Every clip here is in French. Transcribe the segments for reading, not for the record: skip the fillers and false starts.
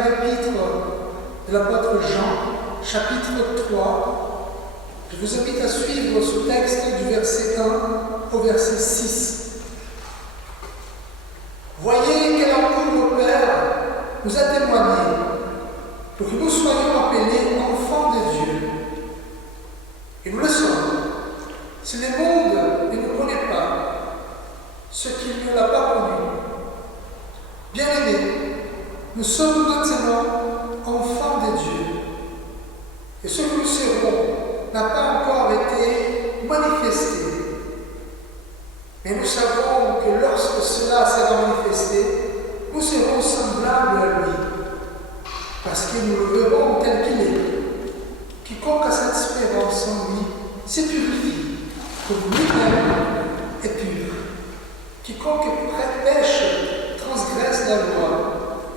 première épître de l'apôtre Jean, chapitre 3. Je vous invite à suivre ce texte du verset 1 au verset 6. Voyez quel amour le Père nous a témoigné pour que nous soyons appelés enfants de Dieu. Et nous le sommes. Si le monde ne nous connaît pas, ce qu'il ne l'a pas connu. Bien-aimés, nous sommes maintenant enfants de Dieu. Et ce que nous serons n'a pas encore été manifesté. Mais nous savons que lorsque cela sera manifesté, nous serons semblables à lui, parce que nous le verrons tel qu'il est. Quiconque a cette espérance en lui se purifie, comme lui-même est pur. Quiconque pêche transgresse la loi,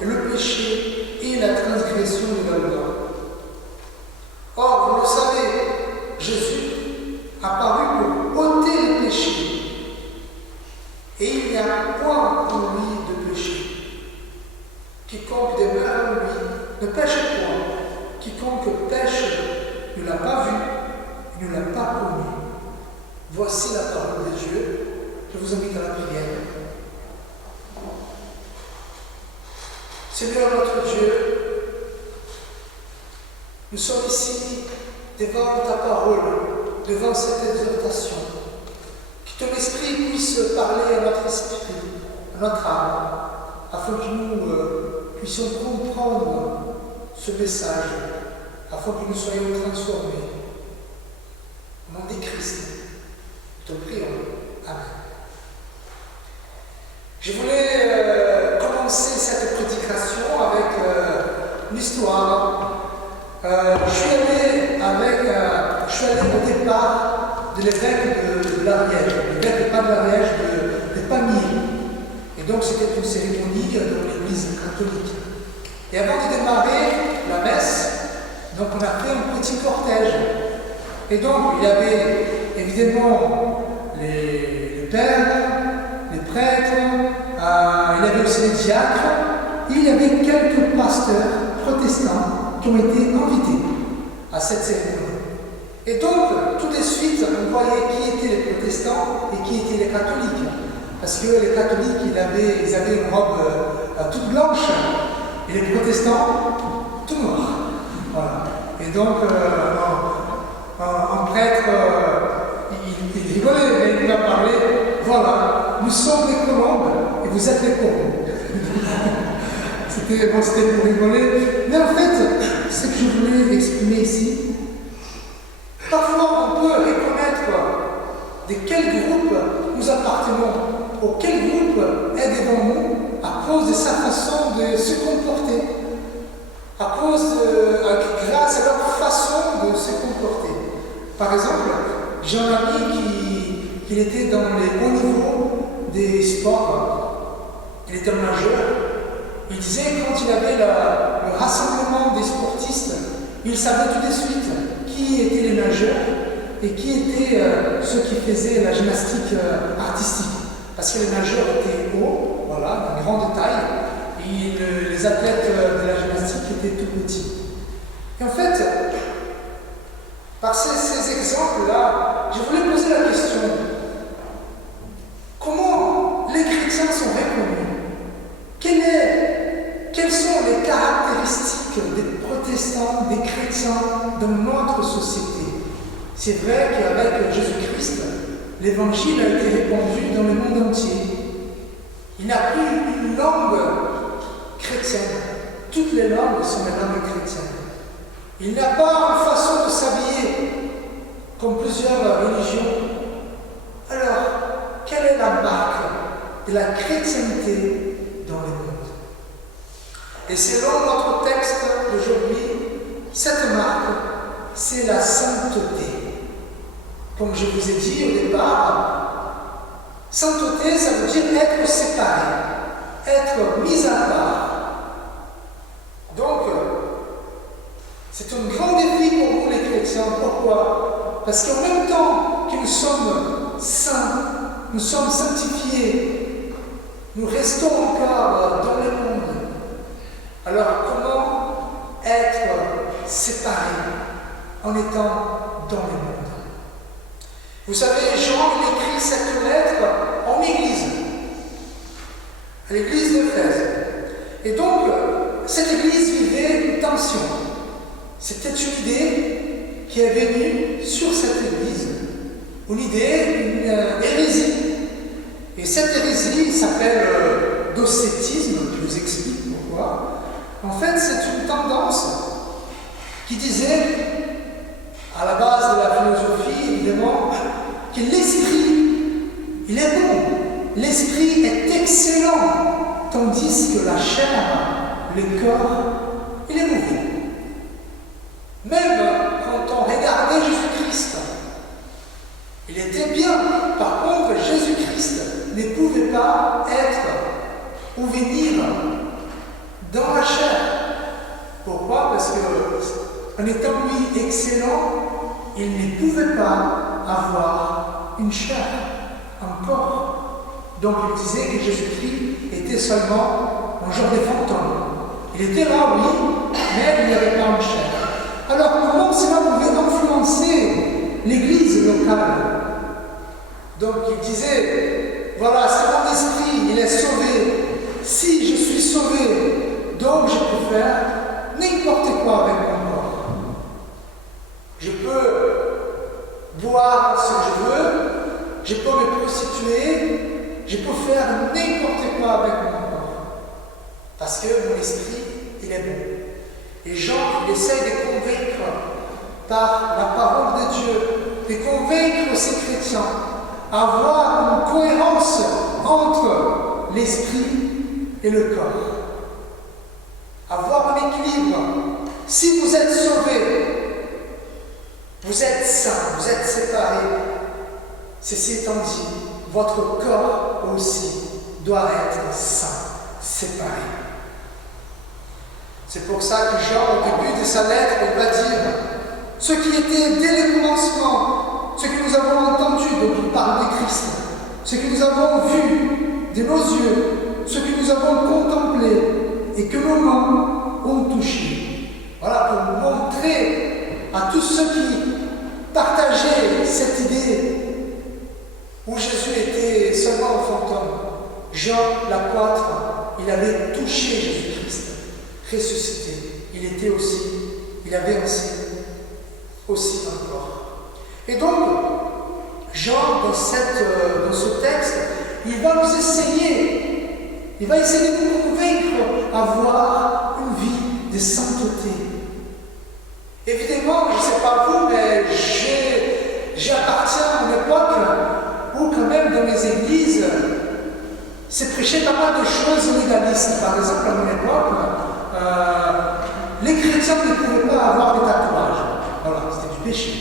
et le péché est la transgression de la loi. Or, vous le savez, Jésus apparut pour ôter le péché, et il n'y a point en lui de péché. Quiconque demeure en lui ne pêche point. Quiconque pêche ne l'a pas vu et ne l'a pas connu. Voici la parole de Dieu. Je vous invite à la prière. Seigneur notre Dieu, nous sommes ici devant ta parole, devant cette exhortation. Que ton esprit puisse parler à notre esprit, à notre âme, afin que nous puissions comprendre ce message, afin que nous soyons transformés. Au nom de Christ, nous te prions. Amen. Je voulais commencer cette prédication avec une histoire. Je suis allé au départ de l'évêque de l'Ariège, l'évêque pas de l'Ariège, de Pamiers. Et donc c'était une cérémonie dans l'église catholique. Et avant de démarrer la messe, donc on a fait un petit cortège. Et donc il y avait évidemment les pères, les prêtres, il y avait aussi les diacres, et il y avait quelques pasteurs protestants qui ont été invités à cette cérémonie. Et donc, tout de suite, on voyait qui étaient les protestants et qui étaient les catholiques. Parce que les catholiques, ils avaient une robe toute blanche, et les protestants, tout noir. Voilà. Et donc, un prêtre, il rigolait, mais il m'a parlé, voilà, nous sommes les colombes, et vous êtes les colombes. C'était pour rigoler. Mais en fait, ce que je voulais exprimer ici, parfois on peut reconnaître de quel groupe nous appartenons, ou quel groupe est devant nous, à cause de sa façon de se comporter, grâce à leur façon de se comporter. Par exemple, j'ai un ami qui était dans les hauts niveaux des sports, il était un nageur. Il disait quand il avait le rassemblement des sportistes, il savait tout de suite qui étaient les nageurs et qui étaient ceux qui faisaient la gymnastique artistique. Parce que les nageurs étaient hauts, voilà, de grande taille, et les athlètes de la gymnastique étaient tout petits. Et en fait, par ces exemples-là, je voulais poser la question, comment les chrétiens sont reconnus? Quelles sont les caractéristiques des protestants, des chrétiens dans notre société? C'est vrai qu'avec Jésus-Christ, l'évangile a été répandu dans le monde entier. Il n'y a plus une langue chrétienne. Toutes les langues sont les langues chrétiennes. Il n'y a pas une façon de s'habiller comme plusieurs religions. Alors, quelle est la marque de la chrétienté dans le monde? Et selon notre texte d'aujourd'hui, cette marque, c'est la sainteté. Comme je vous ai dit au départ, sainteté, ça veut dire être séparé, être mis à part. Donc, c'est un grand défi pour nous les chrétiens. Pourquoi? Parce qu'en même temps que nous sommes saints, nous sommes sanctifiés, nous restons encore dans le monde. Alors, comment en étant dans le monde. Vous savez, Jean il écrit cette lettre en église, à l'église d'Éphèse. Et donc, cette église vivait une tension. C'était une idée qui est venue sur cette église, une idée, une hérésie. Et cette hérésie s'appelle docétisme, je vous explique pourquoi. En fait, c'est une tendance qui disait, à la base de la philosophie, évidemment, que l'esprit, il est bon, l'esprit est excellent, tandis que la chair, le corps, il est mauvais. Même quand on regardait Jésus-Christ, il était bien. Par contre, Jésus-Christ ne pouvait pas être ou venir dans la chair. Pourquoi? Parce qu'en étant lui excellent, il ne pouvait pas avoir une chair, un corps. Donc il disait que Jésus-Christ était seulement un genre de fantôme. Il était là, oui, mais il n'y avait pas une chair. Alors comment cela pouvait influencer l'église locale? Donc il disait, voilà, c'est mon esprit, il est sauvé. Si je suis sauvé, donc je peux faire n'importe quoi avec mon corps. Je peux boire ce que je veux, je peux me prostituer, je peux faire n'importe quoi avec mon corps. Parce que mon esprit, il est bon. Et Jean, il essaye de convaincre par la parole de Dieu, de convaincre ces chrétiens à avoir une cohérence entre l'esprit et le corps. Avoir un équilibre. Si vous êtes sauvés, vous êtes saints, vous êtes séparés. Ceci étant dit, votre corps aussi doit être saint, séparé. C'est pour ça que Jean, au début de sa lettre, il va dire ce qui était dès le commencement, ce que nous avons entendu, donc il parle de Christ, ce que nous avons vu de nos yeux, ce que nous avons contemplé et que nos mains ont touché. Voilà, pour montrer à tous ceux qui partageaient cette idée où Jésus était seulement un fantôme. Jean, l'apôtre, il avait touché Jésus-Christ, ressuscité. Il avait aussi un corps. Et donc, Jean, dans ce texte, il va nous essayer, il va essayer de nous convaincre à avoir une vie de sainteté. Évidemment, je ne sais pas vous, mais j'appartiens à une époque où quand même dans les églises, c'est prêché pas mal de choses légalistes. Par exemple, à mon époque, les chrétiens ne pouvaient pas avoir des tatouages. Voilà, c'était du péché.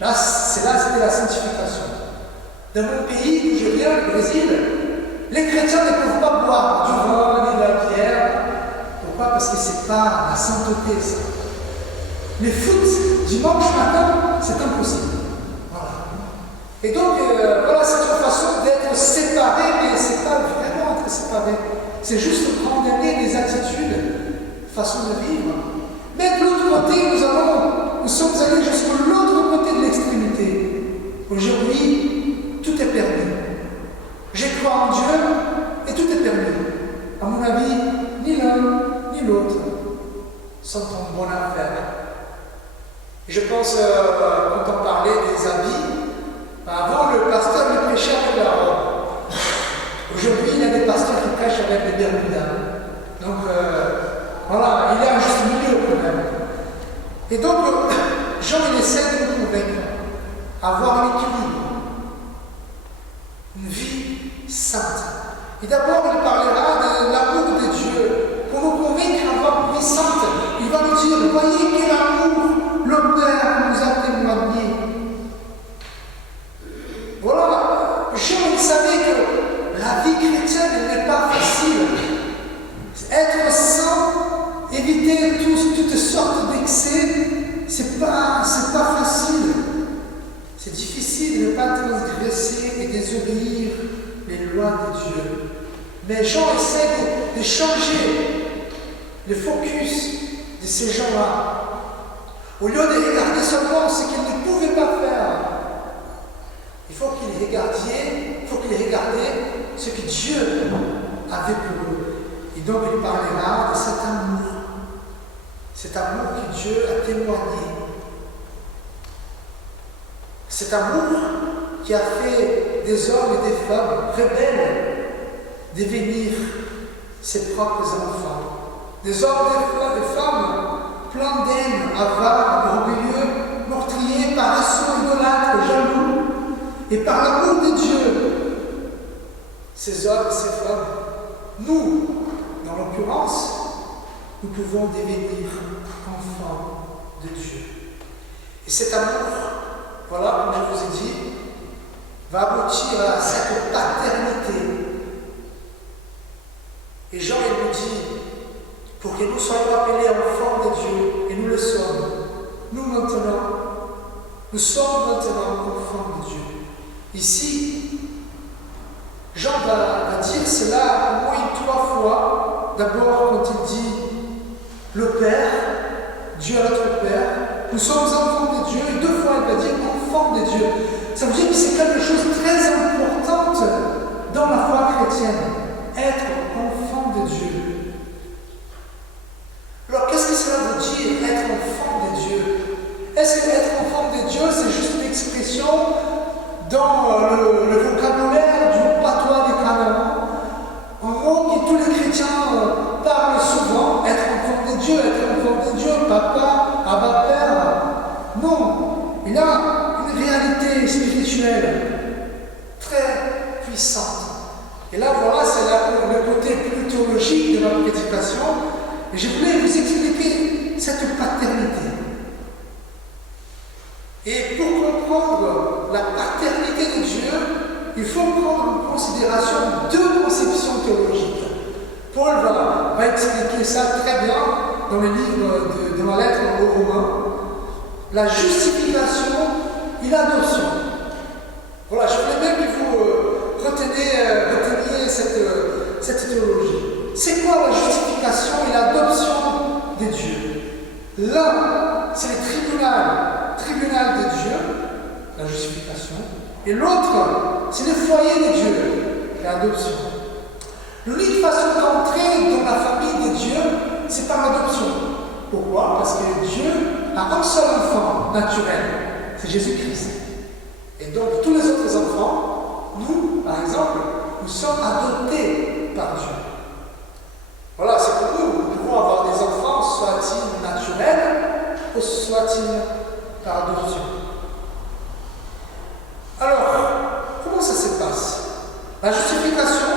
Là, c'était la sanctification. Dans mon pays d'où je viens, le Brésil, les chrétiens ne peuvent pas boire du vin ni de la bière. Pourquoi? Parce que c'est pas la sainteté, ça. Le foot, dimanche matin, c'est impossible. Voilà. Et donc, voilà, c'est une façon d'être séparé, mais c'est pas vraiment être séparé. C'est juste condamner des attitudes, façon de vivre. Mais de l'autre côté, nous sommes allés jusqu'à l'autre côté de l'extrémité. Aujourd'hui, tout est permis. Je crois en Dieu et tout est permis. À mon avis, ni l'un ni l'autre sont en bonne affaire. Et je pense, quand on parlait des habits, avant le pasteur le prêchait avec la robe. Aujourd'hui, il y a des pasteurs qui prêchent avec des bermudas. Donc, voilà, il y a un juste milieu quand même. Et donc, Jean, il essaie de nous convaincre à avoir un équilibre, une vie sainte. Et d'abord, il parlera de l'amour de Dieu. Pour nous convaincre à avoir une vie sainte, il va nous dire, voyez quel amour le Père nous a témoigné. Voilà, Jean, il savait que la vie chrétienne n'est pas facile. Être saint, éviter toutes sortes d'excès, c'est pas facile. C'est difficile de ne pas transgresser et désobéir les lois de Dieu. Mais Jean essaie de changer le focus de ces gens-là. Au lieu de regarder seulement ce qu'il ne pouvait pas faire, il faut qu'il regardait ce que Dieu avait pour eux. Et donc il parlera de cet amour que Dieu a témoigné. Cet amour qui a fait des hommes et des femmes rebelles devenir ses propres enfants. Des hommes et des femmes pleins d'haine, avares, orgueilleux, meurtriers, paresseux, idolâtres, jaloux. Et par l'amour de Dieu, ces hommes et ces femmes, nous, dans l'occurrence, nous pouvons devenir enfants de Dieu. Et cet amour, voilà, comme je vous ai dit, va aboutir à cette paternité. Et Jean, il nous dit, pour que nous soyons appelés enfants de Dieu, et nous le sommes, nous sommes maintenant enfants de Dieu. Ici, Jean va dire cela au moins 3 fois. D'abord, quand il dit le Père, Dieu est notre Père, nous sommes enfants de Dieu, et 2 fois il va dire enfants de Dieu. Ça veut dire que c'est quelque chose de très important dans la foi chrétienne, être enfant de Dieu. Alors, qu'est-ce que cela veut dire, être enfant de Dieu? Est-ce que être enfant de Dieu, c'est juste une expression dans le vocabulaire du patois des Canaan, un mot que tous les chrétiens parlent souvent, être enfant de Dieu, papa, Abba Père? Non, il a une réalité spirituelle très puissante. Et là, voilà, c'est le côté plus théologique de ma prédication. Et je voulais vous expliquer cette paternité. Et pour comprendre la paternité de Dieu, il faut prendre en considération 2 conceptions théologiques. Paul va expliquer ça très bien dans le livre de ma lettre aux Romains. La justification et l'adoption. Voilà, je voulais même que vous reteniez cette théologie. C'est quoi la justification et l'adoption de Dieu? L'un, c'est le tribunal de Dieu, la justification, et l'autre, c'est le foyer de Dieu, l'adoption. L'unique façon d'entrer dans la famille de Dieu, c'est par l'adoption. Pourquoi? Parce que Dieu a un seul enfant naturel, c'est Jésus-Christ. Et donc tous les autres enfants, nous, par exemple, nous sommes adoptés par Dieu. Voilà, c'est pour nous pouvons avoir des enfants, soit-ils naturels ou soit-ils par adoption. Alors, comment ça se passe? La justification,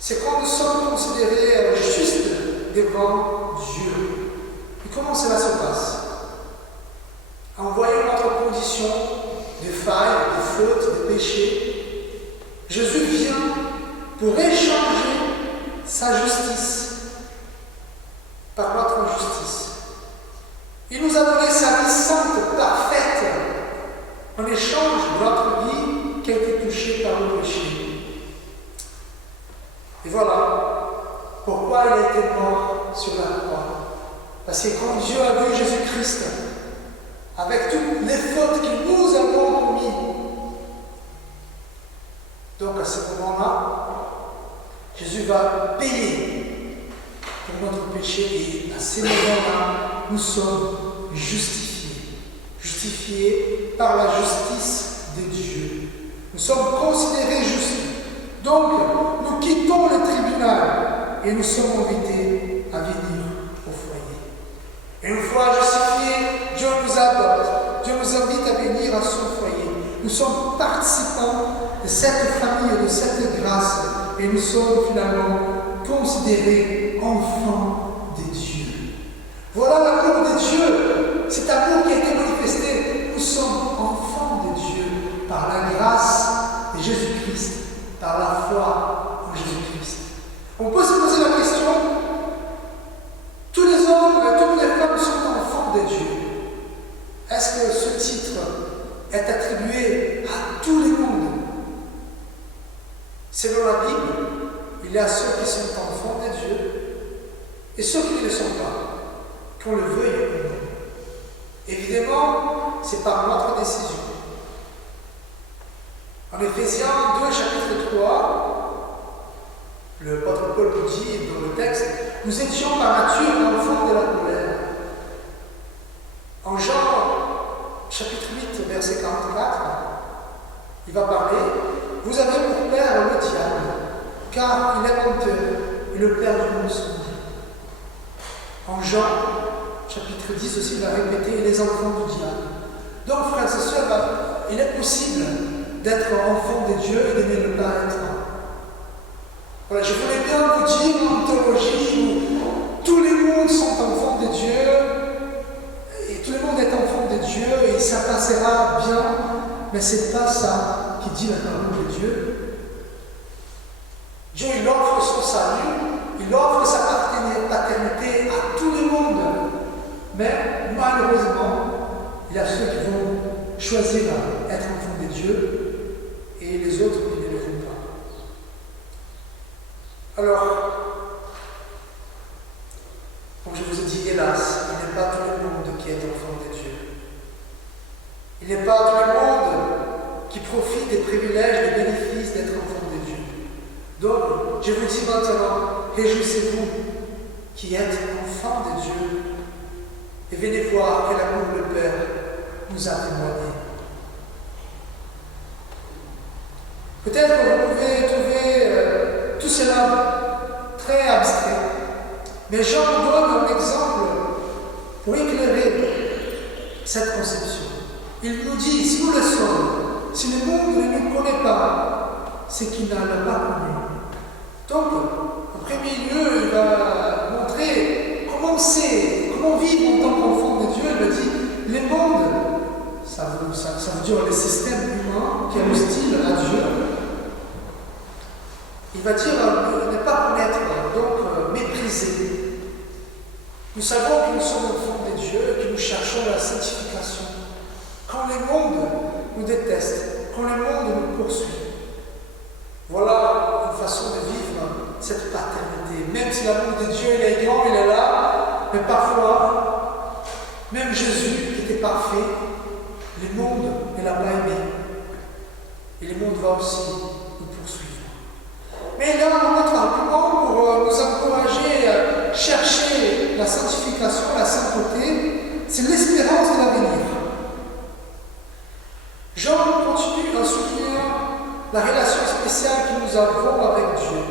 c'est quand nous sommes considérés justes devant Dieu. Et comment cela se passe? En voyant notre condition de faille, de faute, de péché, Jésus vient pour échanger sa justice par notre injustice. Il nous a donné sa vie sainte, parfaite, en échange de notre vie qui a été touchée par le péché. Et voilà pourquoi il a été mort sur la croix. Parce que quand Dieu a vu Jésus-Christ, avec toutes les fautes que nous avons commises, donc à ce moment-là, Jésus va payer pour notre péché et à ce moment-là, nous sommes justifiés par la justice de Dieu. Nous sommes considérés justes. Donc, nous quittons le tribunal et nous sommes invités à venir au foyer. Et une fois justifiés, Dieu nous adopte. Dieu nous invite à venir à son foyer. Nous sommes participants de cette famille, de cette grâce, et nous sommes finalement considérés enfants de Dieu. Voilà l'amour de Dieu, cet amour qui a été manifesté. Nous sommes enfants de Dieu par la grâce de Jésus-Christ, par la foi en Jésus-Christ. On peut se poser la question, tous les hommes et toutes les femmes sont enfants de Dieu. Est-ce que ce titre est attribué à tous les mondes? Selon la Bible, il y a ceux qui sont enfants de Dieu et ceux qui ne le sont pas, qu'on le veuille ou non. Évidemment, c'est par notre décision. En Éphésiens 2, chapitre 3, le apôtre Paul nous dit dans le texte, nous étions par nature enfants de la colère. En Jean, chapitre 8, verset 44, il va parler, vous avez pour père le diable, car il est honteux et le père du mensonge. En Jean, chapitre 10 aussi, il va répéter les enfants du diable. Donc, frères et sœurs, il est possible d'être enfant de Dieu et de ne pas être. Voilà, je voulais bien vous dire en théologie où tous les mondes sont enfants de Dieu, et tout le monde est enfant de Dieu, et ça passera bien, mais ce n'est pas ça qui dit la parole de Dieu. Dieu, il offre son salut, il offre sa paternité à tout le monde, mais malheureusement, il y a ceux qui vont choisir d'être enfants de Dieu, et les autres qui ne le font pas. Alors, comme je vous ai dit, hélas, il n'est pas tout le monde qui est enfant de Dieu. Il n'est pas tout le monde qui profite des privilèges, des bénéfices d'être enfant de Dieu. Donc, je vous dis maintenant, réjouissez-vous qui êtes enfants de Dieu et venez voir quel amour le Père nous a témoigné. Peut-être que vous pouvez trouver tout cela très abstrait, mais Jean nous donne un exemple pour éclairer cette conception. Il nous dit, si nous le sommes, si le monde ne nous connaît pas, c'est qu'il n'a pas connu. Donc, en premier lieu, il va montrer comment vivre en tant qu'enfant de Dieu. Il va dire, le monde, ça veut dire le système humain qui est hostile à Dieu. Il va dire ne pas connaître, donc mépriser. Nous savons que nous sommes enfants de Dieu et que nous cherchons la sanctification. Quand le monde nous déteste, quand le monde nous poursuit, voilà une façon de vivre cette paternité. Même si l'amour de Dieu il est grand, il est là, mais parfois, même Jésus qui était parfait, le monde ne l'a pas aimé. Et le monde va aussi nous poursuivre. Mais là, notre argument pour nous encourager à chercher la sanctification, la sainteté, c'est l'espérance de l'avenir. Jean continue en soulignant la relation spéciale que nous avons avec Dieu.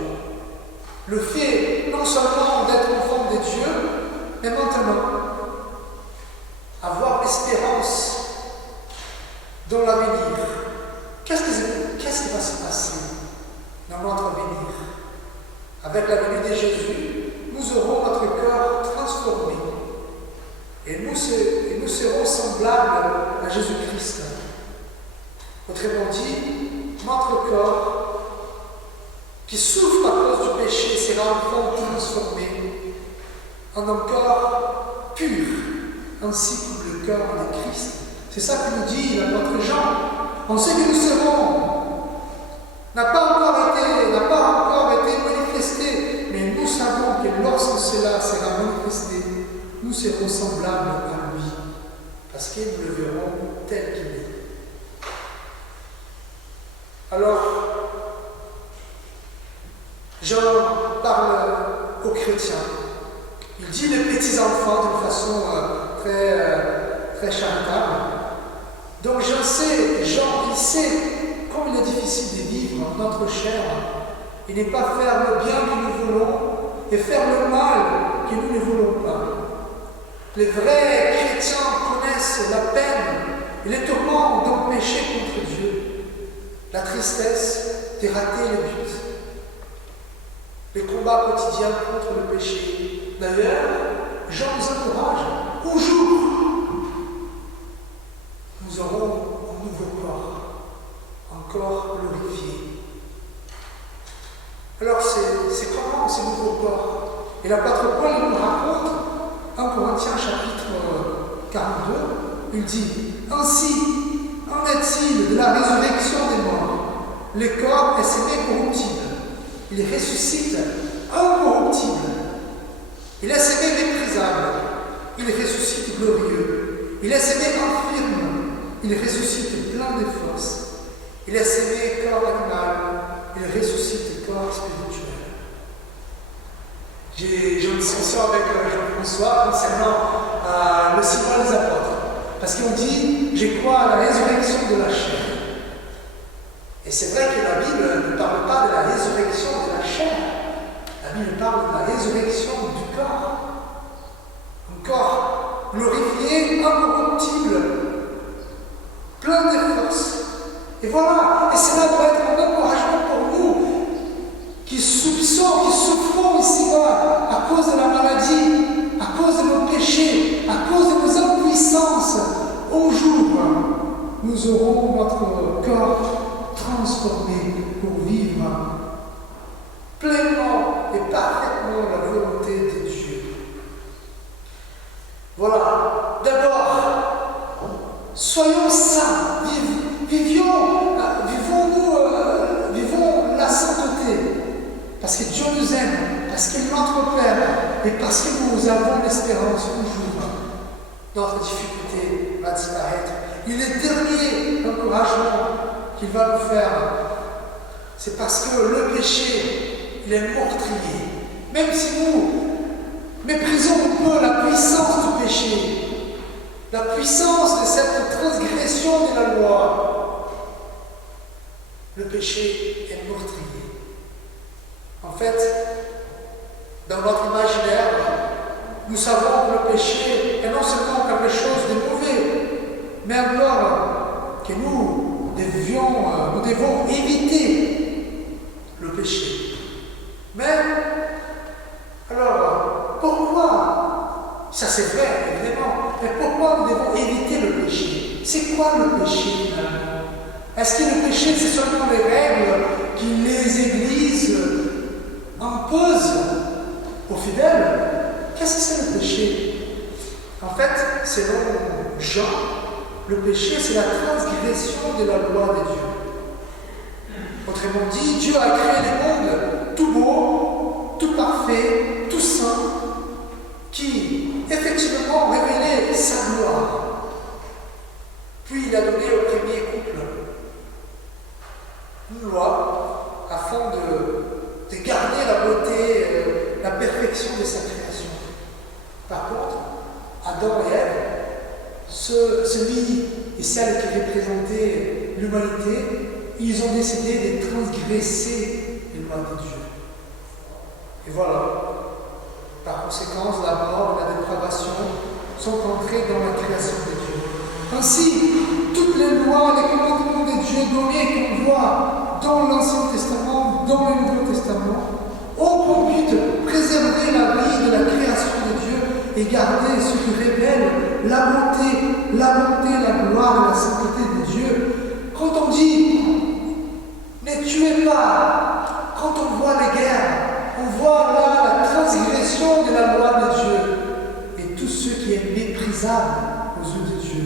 Le fait non seulement d'être enfant de Dieu, mais maintenant, avoir espérance dans l'avenir. Qu'est-ce qui va se passer dans notre avenir? Avec la venue de Jésus, nous aurons notre cœur transformé et nous serons semblables à Jésus-Christ. Autrement dit, notre corps qui souffre à cause du péché sera enfin transformé en un corps pur, ainsi comme le corps de Christ. C'est ça que nous dit l'apôtre Jean. On sait que nous serons, n'a pas encore été manifesté, mais nous savons que lorsque cela sera manifesté, nous serons semblables à lui, parce que nous le verrons tel qu'il est. Alors, Jean parle aux chrétiens. Il dit les petits enfants d'une façon très charitable. Donc Jean, il sait comme il est difficile de vivre notre chair et ne pas faire le bien que nous voulons et faire le mal que nous ne voulons pas. Les vrais chrétiens connaissent la peine et les tourments d'un péché contre Dieu, la tristesse de rater le but, les combats quotidiens contre le péché. D'ailleurs, Jean nous encourage, un jour, nous aurons un nouveau corps glorifié. Alors, c'est comment ce nouveau corps? Et l'apôtre Paul nous raconte, en Corinthiens chapitre 42, il dit, ainsi, en est-il de la résurrection des morts? Le corps est semé corruptible, il ressuscite incorruptible. Il est aimé méprisable, il ressuscite glorieux. Il est aimé infirme, il ressuscite plein de force. Il est aimé corps animal, il ressuscite corps spirituel. J'ai une discussion avec Jean-François concernant le symbole des apôtres. Parce qu'on dit, je crois à la résurrection de la chair. Et c'est vrai que la Bible ne parle pas de la résurrection de la chair. La Bible parle de la résurrection du corps. Un corps glorifié, incorruptible, plein de force. Et voilà, et cela doit être un encouragement pour nous qui souffrons ici-bas à cause de la maladie, à cause de nos péchés, à cause de nos impuissances. Un jour, nous aurons notre corps transformé pour vivre pleinement et parfaitement la volonté de Dieu. Voilà, d'abord, soyons saints, vivons la sainteté, parce que Dieu nous aime, parce qu'il est notre Père, et parce que nous avons l'espérance qu'un jour, notre difficulté va disparaître. Et le dernier encouragement qu'il va nous faire, c'est parce que le péché, il est meurtrier. Même si nous méprisons un peu la puissance du péché, la puissance de cette transgression de la loi, le péché est meurtrier. En fait, dans notre imaginaire, nous savons que le péché est non seulement quelque chose de mauvais, mais encore que nous devons éviter le péché. Mais, alors, pourquoi? Ça c'est vrai, évidemment, mais pourquoi nous devons éviter le péché? C'est quoi le péché finalement? Est-ce que le péché c'est seulement les règles que les églises imposent aux fidèles? Qu'est-ce que c'est le péché? En fait, selon Jean, le péché c'est la transgression de la loi de Dieu. Autrement dit, Dieu a créé le monde tout beau, tout parfait, tout saint, qui effectivement révélait sa gloire. Puis il a donné au premier couple une loi afin de garder la beauté, la perfection de sa création. Par contre, Adam et Ève, celui et celle qui représentaient l'humanité, ils ont décidé de transgresser les lois de Dieu. Et voilà, par conséquence, la mort et la dépravation sont entrées dans la création de Dieu. Ainsi, toutes les lois, les commandements de Dieu donnés qu'on voit dans l'Ancien Testament, dans le Nouveau Testament, ont pour but préserver la vie de la création de Dieu et garder ce qui révèle la bonté, la gloire et la sainteté de Dieu. Quand on dit ne tuez pas, quand on voit les guerres, on voit là la transgression de la loi de Dieu et tout ce qui est méprisable aux yeux de Dieu.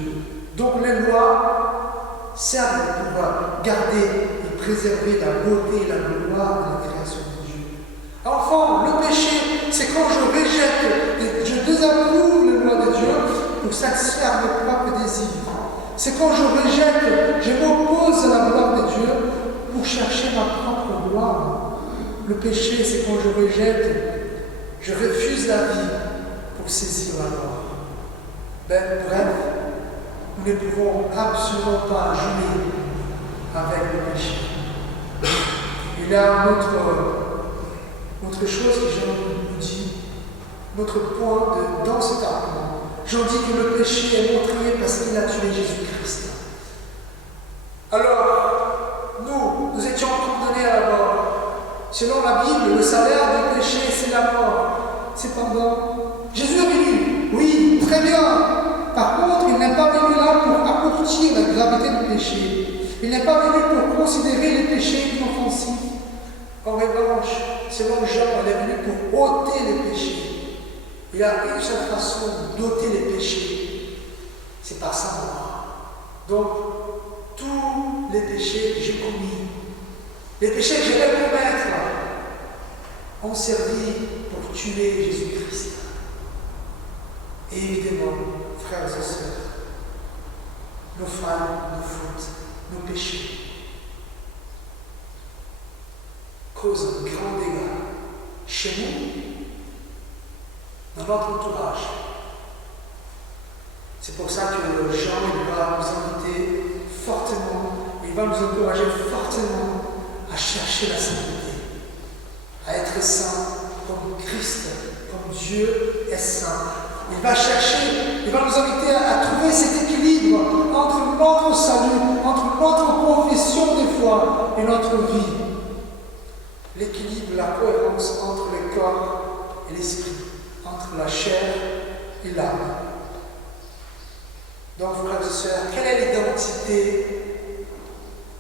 Donc les lois servent pour garder et préserver la beauté et la gloire de la création de Dieu. Enfin, le péché, c'est quand je rejette, je désapprouve les lois de Dieu pour satisfaire mes propres désirs. C'est quand je rejette, je m'oppose à la gloire de Dieu pour chercher ma propre gloire. Le péché, c'est quand je rejette, je refuse la vie pour saisir la gloire. Bref, nous ne pouvons absolument pas jouer avec le péché. Il y a une autre chose que Jean nous dit, notre point dans cet argument. Jean dit que le péché est meurtrier parce qu'il a tué Jésus-Christ. Alors, nous étions condamnés à la mort. Selon la Bible, le salaire du péché, c'est la mort. Cependant, Jésus est venu. Oui, très bien. Par contre, il n'est pas venu là pour accourcir la gravité du péché. Il n'est pas venu pour considérer les péchés inoffensifs. En revanche, selon Jean, il est venu pour ôter les péchés. Il y a une seule façon d'ôter les péchés. C'est par sa mort. Donc, tous les péchés que j'ai commis, les péchés que je vais commettre, ont servi pour tuer Jésus-Christ. Et évidemment, frères et sœurs, nos failles, nos fautes, nos péchés causent un grand dégât chez nous, dans notre entourage. C'est pour ça que Jean va nous inviter fortement, il va nous encourager fortement à chercher la sainteté, à être saint comme Christ, comme Dieu est saint. Il va nous inviter à trouver cet équilibre entre notre salut, entre notre confession des foi et notre vie. L'équilibre, la cohérence entre le corps et l'esprit, entre la chair et l'âme. Donc, frères et sœurs, quelle est l'identité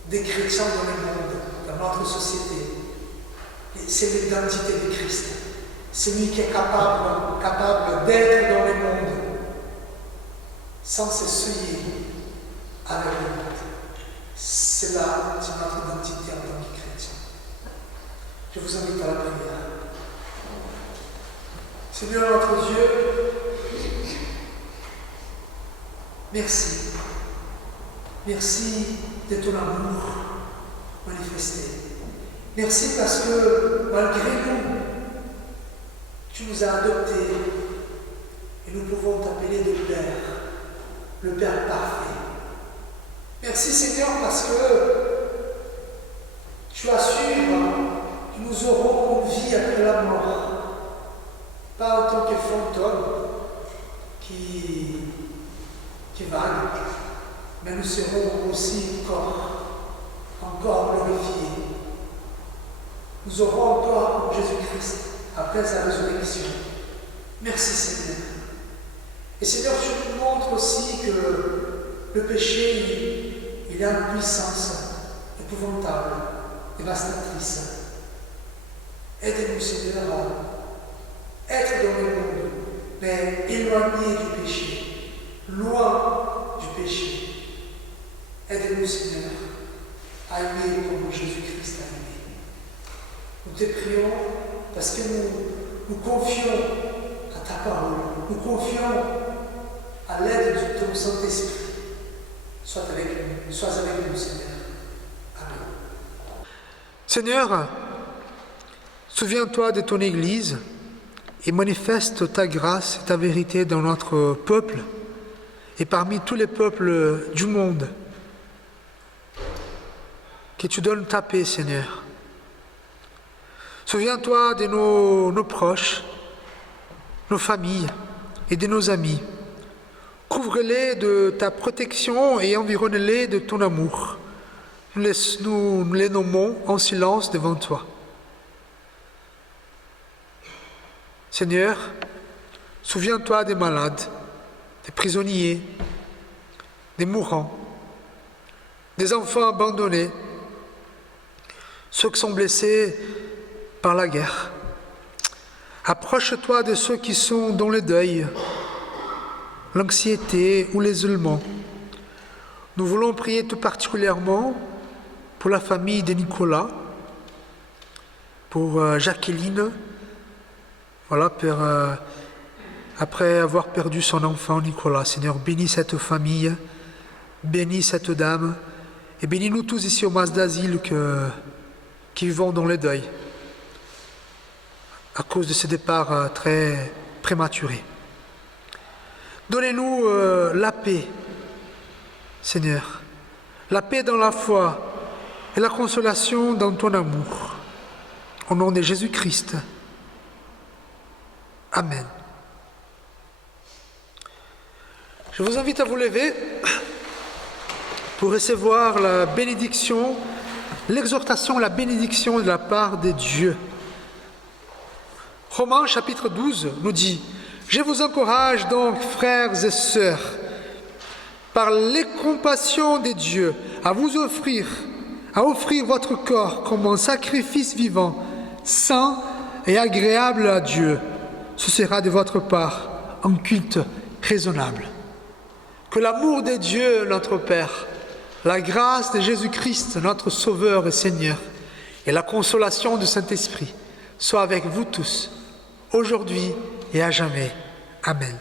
des chrétiens dans le monde, dans notre société? C'est l'identité de Christ. C'est lui qui est capable d'être dans le monde sans se souiller avec le monde. C'est là notre identité en tant que chrétien. Je vous invite à la prière. Seigneur notre Dieu, merci. Merci de ton amour manifesté. Merci parce que malgré nous, tu nous as adoptés et nous pouvons t'appeler le Père parfait. Merci Seigneur parce que tu assures que nous aurons une vie après la mort, pas en tant que fantôme qui vague, mais nous serons aussi encore glorifiés. Nous aurons encore comme Jésus-Christ après sa résurrection. Merci Seigneur. Et Seigneur, tu nous montres aussi que le péché, il a une puissance épouvantable, dévastatrice. Aide-nous Seigneur à être dans le monde, mais éloigné du péché, loin du péché. Aide-nous Seigneur à aimer comme Jésus-Christ a aimé. Nous te prions parce que nous confions à ta parole, nous confions à l'aide de ton Saint-Esprit. Sois avec nous, Seigneur. Amen. Seigneur, souviens-toi de ton Église et manifeste ta grâce et ta vérité dans notre peuple et parmi tous les peuples du monde. Que tu donnes ta paix, Seigneur. Souviens-toi de nos proches, nos familles et de nos amis. Couvre-les de ta protection et environne-les de ton amour. Nous les nommons en silence devant toi. Seigneur, souviens-toi des malades, des prisonniers, des mourants, des enfants abandonnés, ceux qui sont blessés par la guerre. Approche-toi de ceux qui sont dans le deuil, l'anxiété ou l'isolement. Nous voulons prier tout particulièrement pour la famille de Nicolas, pour Jacqueline, après avoir perdu son enfant Nicolas. Seigneur, bénis cette famille, bénis cette dame, et bénis nous tous ici au Mas d'Asile qui vivons dans le deuil à cause de ce départ très prématuré. Donnez-nous la paix, Seigneur, la paix dans la foi et la consolation dans ton amour. Au nom de Jésus-Christ. Amen. Je vous invite à vous lever pour recevoir la bénédiction, l'exhortation, la bénédiction de la part de Dieu. Romains chapitre 12 nous dit: je vous encourage donc, frères et sœurs, par les compassions de Dieu, à offrir votre corps comme un sacrifice vivant, saint et agréable à Dieu. Ce sera de votre part un culte raisonnable. Que l'amour de Dieu, notre Père, la grâce de Jésus-Christ, notre Sauveur et Seigneur, et la consolation du Saint-Esprit soient avec vous tous, aujourd'hui et à jamais. Amen.